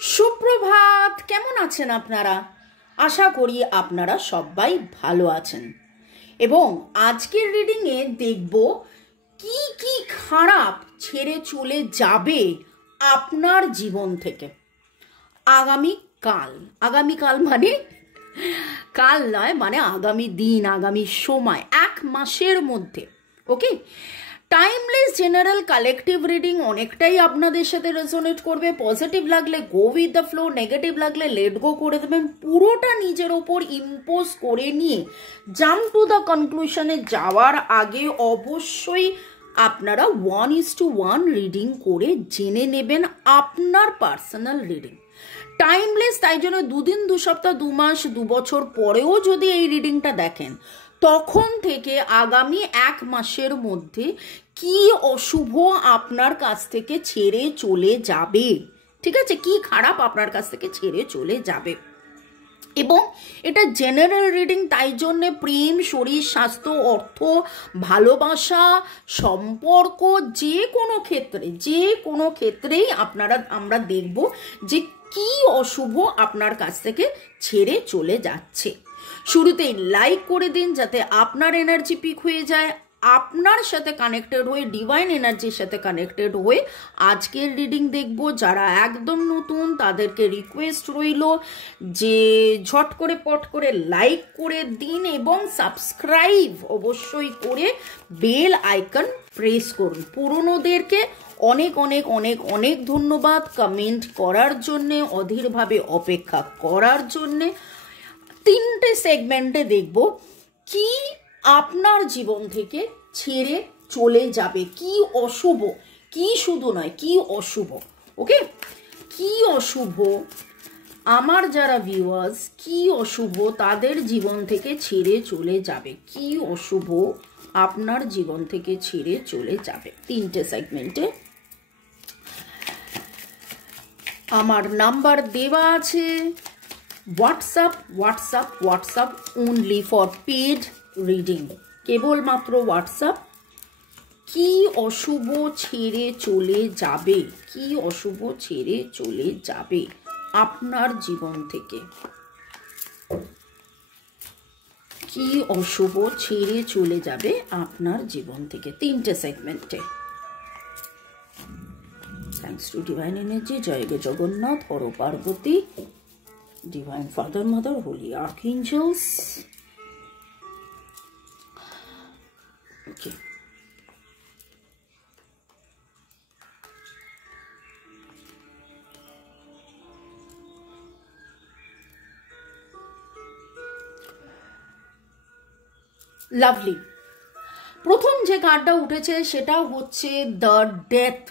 সুপ্রভাত, কেমন আছেন আপনারা? আশা করি আপনারা সবাই ভালো আছেন। এবং আজকের রিডিংয়ে দেখব কি কি খারাপ ছেড়ে চলে যাবে আপনার জীবন থেকে আগামীকাল। আগামীকাল মানে কাল নয়, মানে আগামী দিন, আগামী সময়, এক মাসের মধ্যে। ওকে, টাইমলেস জেনারেল কালেকটিভ রিডিং অনেকটাই আপনাদের সাথে রেজোনেট করবে। পজিটিভ লাগলে go with the flow, negative লাগলে লেট গো করে দেবেন। পুরোটা নিজের ওপর ইম্পোজ করে নিয়ে জাম্প টু দ্য কনক্লুশনে যাওয়ার আগে অবশ্যই আপনারা 1:1 রিডিং করে জেনে নেবেন আপনার পার্সোনাল রিডিং। টাইমলেস, তাই জন্য 2 দিন, 2 সপ্তাহ, 2 মাস, 2 বছর পরেও যদি এই রিডিংটা দেখেন, তখন থেকে আগামী 1 মাসের মধ্যে কি অশুভ আপনার কাছ থেকে ছেড়ে চলে যাবে, ঠিক আছে, কি খারাপ আপনার কাছ থেকে ছেড়ে চলে যাবে। এবং এটা জেনারেল রিডিং, তাই জন্যে প্রেম, শরীর, স্বাস্থ্য, অর্থ, ভালোবাসা, সম্পর্ক, যে কোনো ক্ষেত্রেই আমরা দেখব যে কি অশুভ আপনার কাছ থেকে ছেড়ে চলে যাচ্ছে। শুরুতেই লাইক করে দিন যাতে আপনার এনার্জি পিক হয়ে যায়, আপনার সাথে কানেক্টেড হয়ে, ডিভাইন এনার্জির সাথে কানেক্টেড হয়ে আজকের রিডিং দেখব। যারা একদম নতুন তাদেরকে রিকোয়েস্ট রইল যে ঝট করে পট করে লাইক করে দিন এবং সাবস্ক্রাইব অবশ্যই করে বেল আইকন প্রেস করুন। পুরনোদেরকে অনেক অনেক অনেক অনেক ধন্যবাদ কমেন্ট করার জন্যে, অধীরভাবে অপেক্ষা করার জন্যে। 3টে সেগমেন্টে দেখব কি আপনার জীবন থেকে ছেড়ে চলে যাবে, কি অশুভ, কি শুধু নয়, কি অশুভ। ওকে, কি অশুভ আমার যারা ভিউয়ার্স, কি অশুভ তাদের জীবন থেকে ছেড়ে চলে যাবে, কি অশুভ আপনার জীবন থেকে ছেড়ে চলে যাবে। 3টে সেগমেন্টে আমার নাম্বার দেওয়া আছে। WhatsApp only for paid reading, কেবলমাত্র হোয়াটসঅ্যাপ। কি অশুভ ছেড়ে চলে যাবে, কি অশুভ ছেড়ে চলে যাবে আপনার জীবন থেকে, কি অশুভ ছেড়ে চলে যাবে আপনার জীবন থেকে। 3টে সেগমেন্টে। থ্যাংকস টু ডিভাইন এনার্জি, জয় গে Jagannath, Har Parvati, Divine Father, Mother, Holy Archangels. Okay. Lovely. প্রথম যে কার্ডটা উঠেছে সেটা হচ্ছে দ্য ডেথ।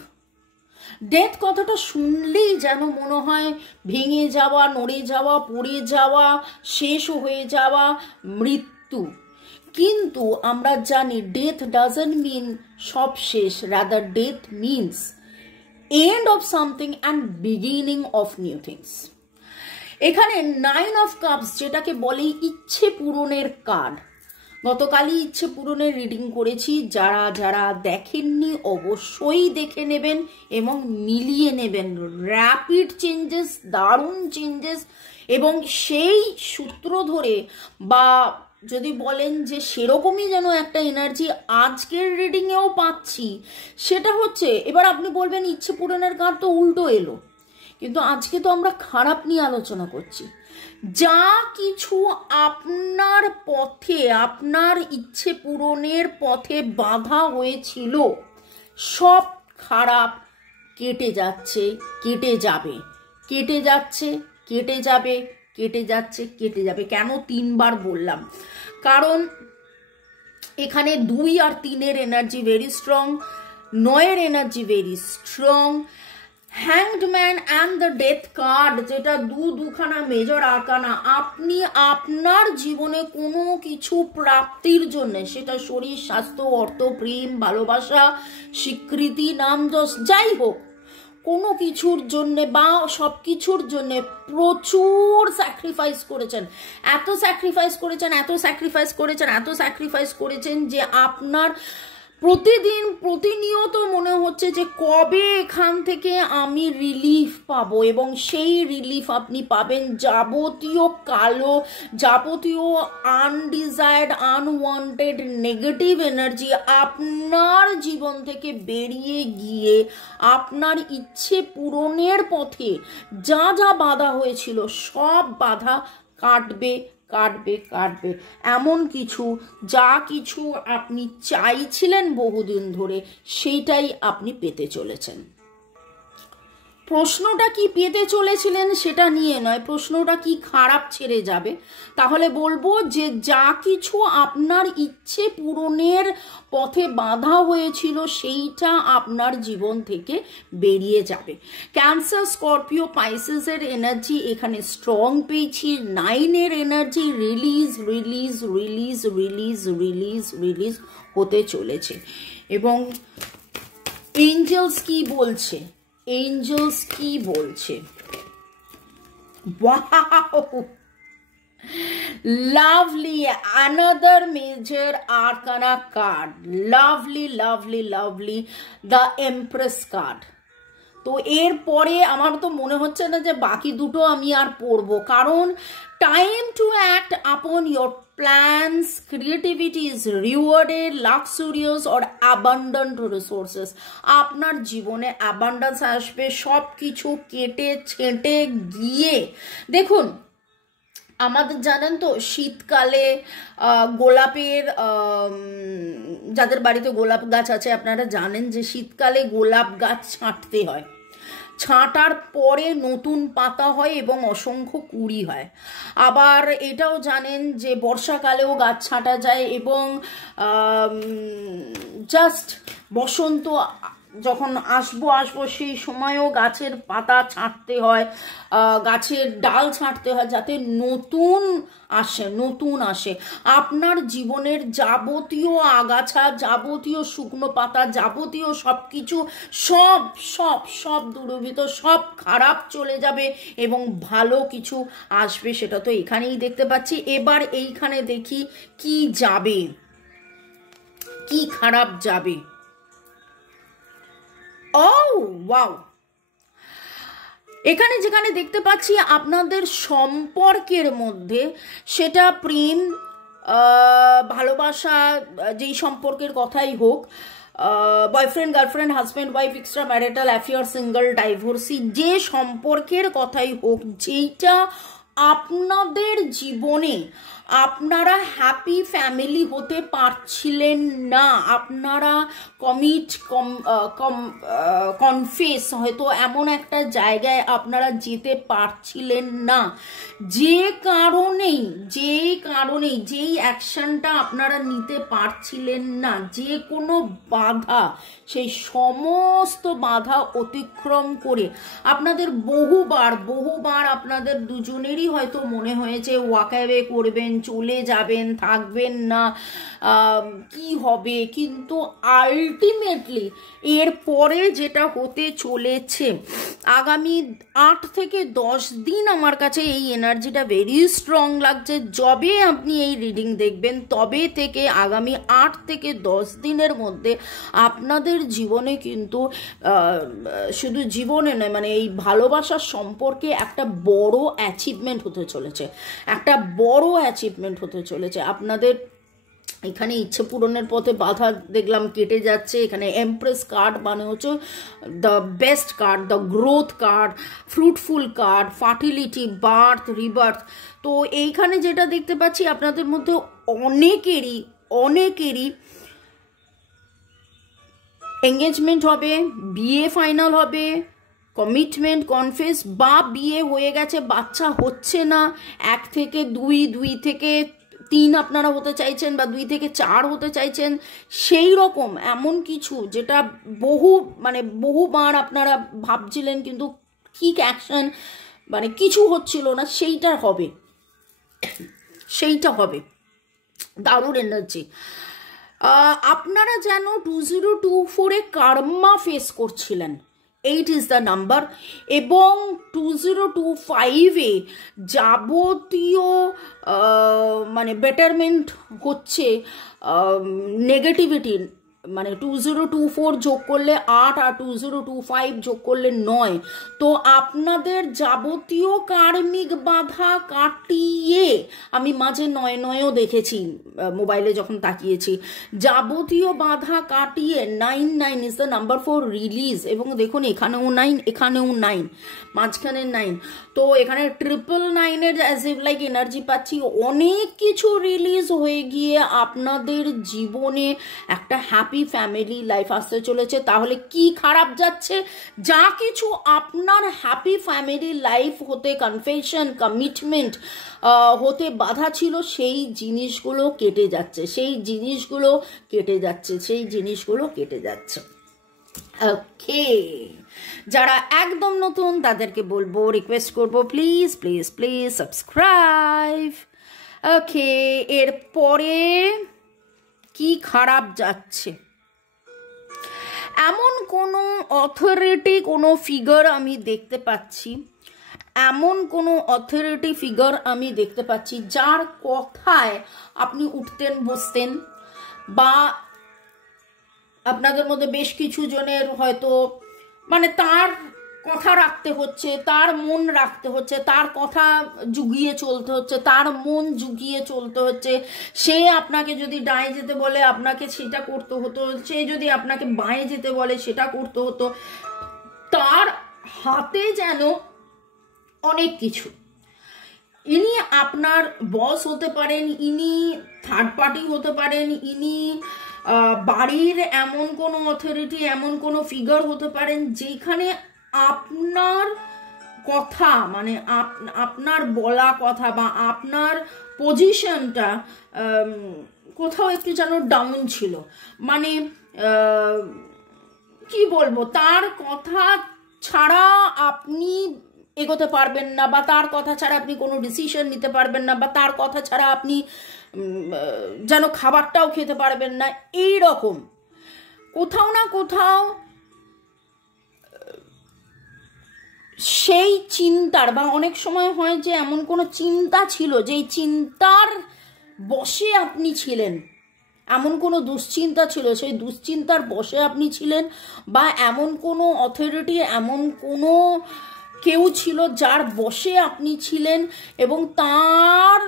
ডেথ কথাটা শুনলেই যেন মনে হয় ভেঙে যাওয়া, নড়ে যাওয়া, পড়ে যাওয়া, শেষ হয়ে যাওয়া, মৃত্যু। কিন্তু আমরা জানি ডেথ ডাজন্ট মিন সব শেষ, rather death means end of something and beginning of new things. এখানে 9 অফ কাপস, যেটাকে বলে ইচ্ছে পূরণের কার্ড। গতকালই ইচ্ছে পূরণের রিডিং করেছি, যারা যারা দেখেননি অবশ্যই দেখে নেবেন এবং মিলিয়ে নেবেন। র্যাপিড চেঞ্জেস, দারুণ চেঞ্জেস, এবং সেই সূত্র ধরে, বা যদি বলেন যে সেরকমই যেন একটা এনার্জি আজকের রিডিংয়েও পাচ্ছি। সেটা হচ্ছে, এবার আপনি বলবেন ইচ্ছে পূরণের কার্ড তো উল্টো এলো, কিন্তু আজকে তো আমরা খারাপ নিয়ে আলোচনা করছি। যা কিছু আপনার পথে, আপনার ইচ্ছে পূরণের পথে বাধা হয়েছিল, সব খারাপ কেটে যাচ্ছে, কেটে যাবে, কেটে যাচ্ছে, কেটে যাবে, কেটে যাচ্ছে, কেটে যাবে। কেন 3 বার বললাম? কারণ এখানে 2 আর 3-এর এনার্জি ভেরি স্ট্রং, 9-এর energy very strong. Hanged man and the death card, যেটা দুখানা মেজর আরকানা। আপনি আপনার জীবনে কোনো কিছু প্রাপ্তির জন্য, সেটা শরীর, স্বাস্থ্য, অর্থ, প্রেম, ভালোবাসা, স্বীকৃতি, নাম যশ, যাই হোক, কোনো কিছুর জন্যে বা সব কিছুর জন্যে প্রচুর স্যাক্রিফাইস করেছেন। এত স্যাক্রিফাইস করেছেন, এত স্যাক্রিফাইস করেছেন, এত স্যাক্রিফাইস করেছেন যে আপনার প্রতিদিন প্রতিনিয়ত মনে হচ্ছে যে কবে এখান থেকে আমি রিলিফ পাবো, এবং সেই রিলিফ আপনি পাবেন। যাবতীয় কালো, যাবতীয় আনডিজায়ার্ড, আনওয়ান্টেড নেগেটিভ এনার্জি আপনার জীবন থেকে বেরিয়ে গিয়ে আপনার ইচ্ছে পূরণের পথে যা যা বাধা হয়েছিল সব বাধা কাটবে কাটবে কাটবে। এমন কিছু, যা কিছু আপনি চাইছিলেন বহুদিন ধরে, সেইটাই আপনি পেতে চলেছেন। প্রশ্নটা কি পেতে চলেছিলেন সেটা নিয়ে নয়, প্রশ্নটা কি খারাপ ছেড়ে যাবে, তাহলে বলবো যে যা কিছু আপনার ইচ্ছে পূরণের পথে বাধা হয়েছিল সেইটা আপনার জীবন থেকে বেরিয়ে যাবে। ক্যান্সার, স্করপিও, পাইসেসের এনার্জি এখানে স্ট্রং পেয়েছি। 9-এর energy release release release release release release হতে চলেছে। এবং এঞ্জেলস কি বলছে, এঞ্জেলস কি বলছে, wow, lovely, another major arcana card, lovely lovely lovely, the Empress card। তো এরপরে আমার তো মনে হচ্ছে না যে বাকি দুটো আমি আর পড়বো, কারণ time to act upon your plans, creativity is rewarded, luxurious or abundant resources. আপনার জীবনে অ্যাবান্ডেন্স আসবে, সব কিছু কেটে ছেঁটে গিয়ে। দেখুন, আমাদের জানেন তো শীতকালে গোলাপের, যাদের বাড়িতে গোলাপ গাছ আছে আপনারা জানেন যে শীতকালে গোলাপ গাছ ছাঁটতে হয়, ছাঁটার পরে নতুন পাতা হয় এবং অসংখ্য কুঁড়ি হয়। আবার এটাও জানেন যে বর্ষাকালেও গাছ ছাঁটা যায়, এবং জাস্ট বসন্ত যখন আসবো সেই সময়ও গাছের পাতা ছাঁটতে হয়, গাছের ডাল ছাঁটতে হয়, যাতে নতুন আসে। আপনার জীবনের যাবতীয় আগাছা, যাবতীয় শুকনো পাতা, যাবতীয় সব কিছু, সব সব সব দুর্বৃত্ত, সব খারাপ চলে যাবে এবং ভালো কিছু আসবে। সেটা তো এখানেই দেখতে পাচ্ছি। এবার এইখানে দেখি কি যাবে, কি খারাপ যাবে। ও ওয়াও, এখানে যেখানে দেখতে পাচ্ছি আপনাদের সম্পর্কের মধ্যে, সেটা প্রেম, ভালোবাসা, যেই সম্পর্কের কথাই হোক, boyfriend, girlfriend, husband, wife, extra marital affair, single, divorcee, যে সম্পর্কের কথাই হোক, যেইটা আপনাদের জীবনে আপনারা হ্যাপি ফ্যামিলি হতে পারছিলেন না, আপনারা কনফেস হয়তো এমন একটা জায়গায় আপনারা যেতে পারছিলেন না, যেই অ্যাকশনটা আপনারা নিতে পারছিলেন না, যে কোনো বাধা, সেই সমস্ত বাধা অতিক্রম করে আপনাদের বহুবার আপনাদের দুজনেরই হয়তো মনে হয়েছে ওয়াক অ্যাওয়ে করবেন, চলে যাবেন, থাকবেন না, কি হবে। কিন্তু আলটিমেটলি এরপরে যেটা হতে চলেছে, আগামী 8 থেকে 10 দিন আমার কাছে এই এনার্জিটা ভেরি স্ট্রং লাগছে। যবে আপনি এই রিডিং দেখবেন তবে থেকে আগামী 8 থেকে 10 দিনের মধ্যে আপনাদের জীবনে কিন্তু শুধু জীবনে নয়, মানে এই ভালোবাসার সম্পর্কে একটা বড় অ্যাচিভমেন্ট হতে চলেছে, একটা বড় অ্যাচিভমেন্ট হতে চলেছে। আপনাদের এখানে ইচ্ছে পূরণের পথে বাধা দেখলাম কেটে যাচ্ছে। এখানে এমপ্রেস কার্ড মানে হচ্ছে the best card, the growth card, fruitful card, fertility, birth, rebirth. তো এইখানে যেটা দেখতে পাচ্ছি আপনাদের মধ্যে অনেকেরই এঙ্গেজমেন্ট হবে, বিয়ে ফাইনাল হবে, কমিটমেন্ট, কনফেস, বা বিয়ে হয়ে গেছে বাচ্চা হচ্ছে না, 1 থেকে 2, 2 থেকে 3 আপনারা হতে চাইছেন, বা 2 থেকে 4 হতে চাইছেন, সেই রকম এমন কিছু যেটা বহুবার আপনারা ভাবছিলেন কিন্তু ঠিক অ্যাকশন মানে কিছু হচ্ছিল না, সেইটা হবে। দারুণ এনার্জি। আপনারা যেন 2024-এ কার্মা ফেস করছিলেন, 8 ইজ দ্য নাম্বার, এবং 2025-এ যাবতীয় বেটারমেন্ট হচ্ছে, নেগেটিভিটি মানে 2024 যোগ করলে 8 আর 2025 যোগ করলে 9, তো আপনাদের যাবতীয় কার্মিক বাধা কাটিয়ে, আমি মাঝে 9-9ও দেখেছি মোবাইলে যখন তাকিয়েছি, যাবতীয় বাধা কাটিয়ে 9 is the number for release. এবং দেখুন এখানেও 9, এখানেও 9, মাঝখানে 9, তো এখানে 999-এর অ্যাজ ইফ লাইক এনার্জি পাচ্ছি। অনেক কিছু রিলিজ হয়ে গিয়ে আপনাদের জীবনে একটা হ্যাপি ফ্যামিলি লাইফ আসতে চলেছে। তাহলে কি খারাপ যাচ্ছে? যা কিছু আপনার হ্যাপি ফ্যামিলি লাইফ হতে, কনফেশন, কমিটমেন্ট হতে বাধা ছিল, সেই জিনিসগুলো কেটে যাচ্ছে, সেই জিনিসগুলো কেটে যাচ্ছে, সেই জিনিসগুলো কেটে যাচ্ছে। ওকে, যারা একদম নতুন তাদেরকে বলবো, রিকোয়েস্ট করবো, প্লিজ প্লিজ প্লিজ সাবস্ক্রাইব। ওকে, এরপরে কি খারাপ যাচ্ছে? এমন কোনো অথরিটি, কোনো ফিগার আমি দেখতে পাচ্ছি, এমন কোনো অথরিটি ফিগার আমি দেখতে পাচ্ছি যার কথায় আপনি উঠতেন বসতেন, বা আপনাদের মধ্যে বেশ কিছু জনের হয়তো মানে তার কথা রাখতে হচ্ছে, তার মন রাখতে হচ্ছে, তার কথা জুগিয়ে চলতে হচ্ছে, তার মন জুগিয়ে চলতে হচ্ছে। সে আপনাকে যদি ডায়ে যেতে বলে আপনাকে সেটা করতে হতো, সে যদি আপনাকে বাঁয়ে যেতে বলে সেটা করতে হতো। তার হাতে যেন অনেক কিছু। ইনি আপনার বস হতে পারেন, ইনি থার্ড পার্টি হতে পারেন, ইনি বাড়ির এমন কোনো অথরিটি, এমন কোনো ফিগার হতে পারেন যেখানে আপনার কথা, মানে আপনার বলা কথা বা আপনার পজিশনটা কোথাও একটু যেন ডাউন ছিল। মানে কি বলবো, তার কথা ছাড়া আপনি এগোতে পারবেন না, বা তার কথা ছাড়া আপনি কোনো ডিসিশন নিতে পারবেন না, বা তার কথা ছাড়া আপনি যেন খাবারটাও খেতে পারবেন না। এই রকম কোথাও না কোথাও সেই চিন্তার, বা অনেক সময় হয় যে এমন কোনো চিন্তা ছিল যেই চিন্তার বশে আপনি ছিলেন, এমন কোনো দুশ্চিন্তা ছিল সেই দুশ্চিন্তার বশে আপনি ছিলেন, বা এমন কোনো অথরিটি, এমন কোনো কেউ ছিল যার বশে আপনি ছিলেন, এবং তার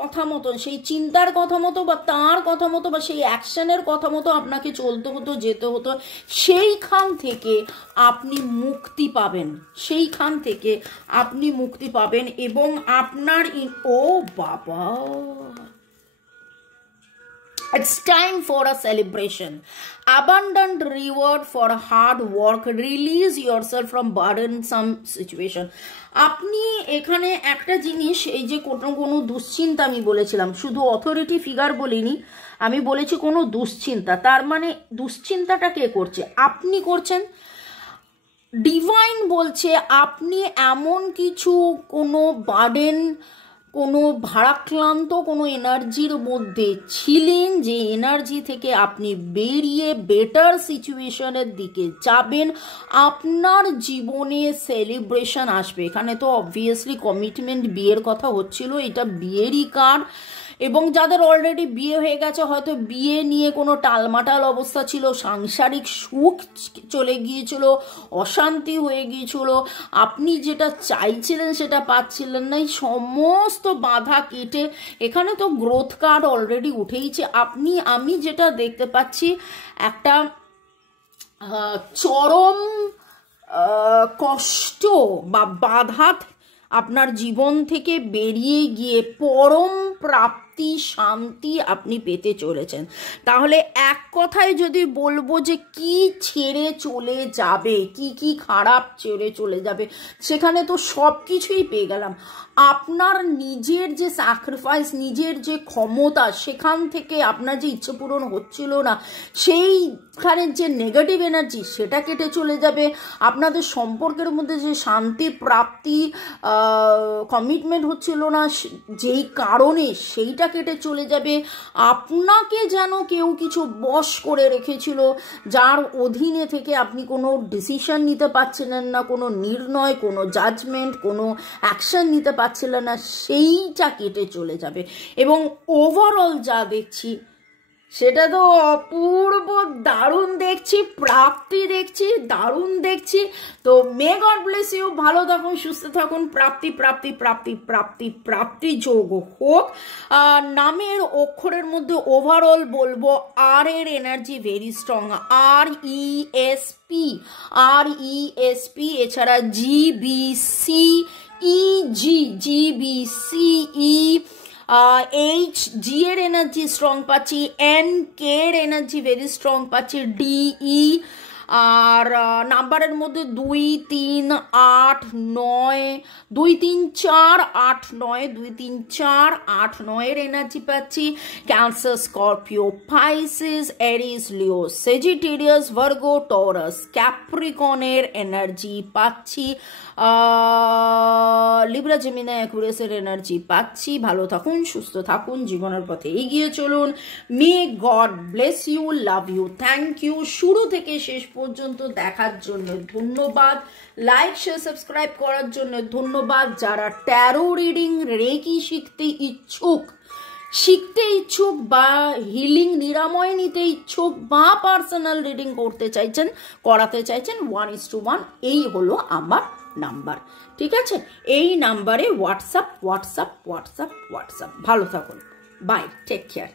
কথা মতন, সেই চিন্তার কথা মতো বা তার কথা মতো বা সেই অ্যাকশনের কথা মতো আপনাকে চলতে হতো, যেতে হতো। সেইখান থেকে আপনি মুক্তি পাবেন, সেইখান থেকে আপনি মুক্তি পাবেন। এবং আপনার ও বাবা, it's time for a celebration, abundant reward for hard work, release yourself from burdensome situation. আপনি এখানে একটা জিনিস, এই যে কোনো দুশ্চিন্তা, আমি বলেছিলাম শুধু অথরিটি ফিগার বলিনি, আমি বলেছি কোনো দুশ্চিন্তা, তার মানে দুশ্চিন্তাটা কে করছে? আপনি করছেন। ডিভাইন বলছে আপনি এমন কিছু, কোনো বার্ডেন, কোনো ভারাক্রান্ত কোনো এনার্জির মধ্যে ছিলেন, যে এনার্জি থেকে আপনি বেরিয়ে বেটার সিচুয়েশনের দিকে যাবেন। আপনার জীবনে সেলিব্রেশন আসবে। এখানে তো অবভিয়াসলি কমিটমেন্ট, বিয়ের কথা হচ্ছিল, এটা বিয়েরই কার্ড। এবং যাদের অলরেডি বিয়ে হয়ে গেছে, হয়তো বিয়ে নিয়ে কোনো টালমাটাল অবস্থা ছিল, সাংসারিক সুখ চলে গিয়েছিল, অশান্তি হয়ে গিয়েছিল, আপনি যেটা চাইছিলেন সেটা পাচ্ছিলেন না, সমস্ত বাধা কেটে এখানে তো গ্রোথ কার্ড অলরেডি উঠেইছে। আমি যেটা দেখতে পাচ্ছি, একটা চরম কষ্ট বা বাধা আপনার জীবন থেকে বেরিয়ে গিয়ে পরম প্রাপ্তি, শান্তি আপনি পেতে চলেছেন। তাহলে এক কথায় যদি বলবো যে কি ছেড়ে চলে যাবে, কি কি খারাপ ছেড়ে চলে যাবে, সেখানে তো সব কিছুই পেয়ে গেলাম। আপনার নিজের যে স্যাক্রিফাইস, নিজের যে ক্ষমতা, সেখান থেকে আপনার যে ইচ্ছে পূরণ হচ্ছিল না, সেইখানের যে নেগেটিভ এনার্জি, সেটা কেটে চলে যাবে। আপনাদের সম্পর্কের মধ্যে যে শান্তি, প্রাপ্তি, কমিটমেন্ট হচ্ছিল না যেই কারণে, সেইটা কেটে চলে যাবে। আপনাকে যেন কেউ কিছু বশ করে রেখেছিল, যার অধীনে থেকে আপনি কোনো ডিসিশন নিতে পারছিলেন না, কোনো নির্ণয়, কোনো জাজমেন্ট, কোনো অ্যাকশন নিতে পারছিলেন না, সেইটা কেটে চলে যাবে। এবং ওভারঅল যা দেখছি সেটা তো অপূর্ব, দারুণ দেখছি, প্রাপ্তি দেখছি, দারুণ দেখছি। তো মে গড ব্লেস ইউ, ভালো থাকুন, সুস্থ থাকুন, প্রাপ্তি প্রাপ্তি প্রাপ্তি প্রাপ্তি প্রাপ্তি যোগ হোক। নামের অক্ষরের মধ্যে ওভারঅল বলবো আর এর এনার্জি ভেরি স্ট্রং, RESP, এছাড়া GBC, GBCE, G এর এনার্জি স্ট্রং পাচ্ছি, K এর এনার্জি ভেরি স্ট্রং পাচ্ছি, DE। আর নাম্বারের মধ্যে 2, 3, 8, 9, 2, 3, 4, 8, 9, 2, 3, 4, 8, 9 এর এনার্জি পাচ্ছি। Cancer, Scorpio, Pisces, Aries, Leo, Sagittarius, Virgo, Taurus, ক্যাপ্রিকনের এনার্জি পাচ্ছি। লিব্রা, জেমিনি, অ্যাকুয়ারিয়াসের এনার্জি পাচ্ছি। ভালো থাকুন, সুস্থ থাকুন, জীবনের পথে এগিয়ে চলুন। May God bless you, love you, thank you. শুরু থেকে শেষ পর্যন্ত দেখার জন্য ধন্যবাদ, লাইক শেয়ার সাবস্ক্রাইব করার জন্য ধন্যবাদ। যারা ট্যারো রিডিং, রেকি শিখতে ইচ্ছুক বা হিলিং, নিরাময় নিতে ইচ্ছুক বা পার্সোনাল রিডিং করাতে চাইছেন 1:1, এই হলো আমার নাম্বার। ঠিক আছে, এই নাম্বারে হোয়াটসঅ্যাপ। ভালো থাকুন, বাই, টেক কেয়ার।